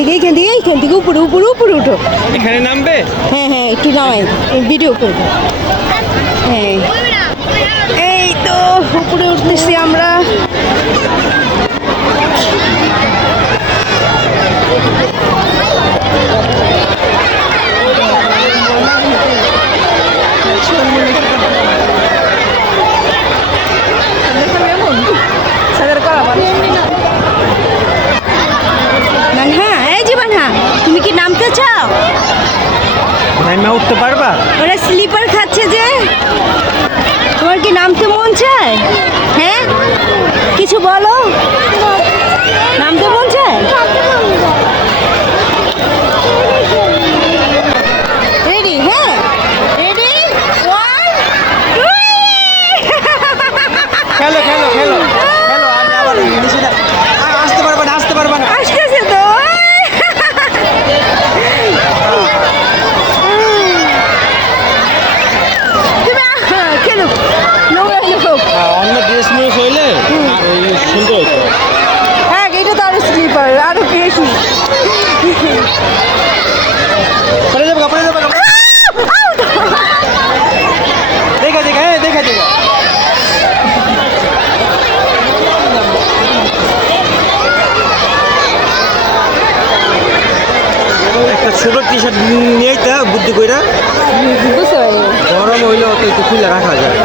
এইখান থেকে উপরে উপরে উপরে উঠো। এখানে নামবে? হ্যাঁ হ্যাঁ, একটু নামাই, ভিডিও করবো। হ্যাঁ, এই তো উপরে উঠতেছি আমরা। তুমি কি নামতে চাও? নামে উঠতে পারবা? ওরা স্লিপার খাচ্ছে যে, তোমার কি নামতে মন চায়? হ্যাঁ, কিছু বলো। নামতে মন চায়? রেডি? হ্যাঁ রেডি, 1 2। খেলো খেলো খেলো খেলো। আমি আবার নিচে আসতে পারবা না, আসতে পারবা না। আসতেছে তো। খেলো, অন্য ড্রেস মিউজ হইলে আর ওই সুন্দর হতো। হ্যাঁ এটা তো আরো স্লিপার, আরো বেশি। পরে যাবো পরে যাবো। দেখা দেখা, হ্যাঁ দেখা দেখা। একটা ছোট টি শার্ট নিয়ে বুদ্ধি কইরা, বুঝতে পারি। গরম হইলে অত একটু খুলে রাখা যায়।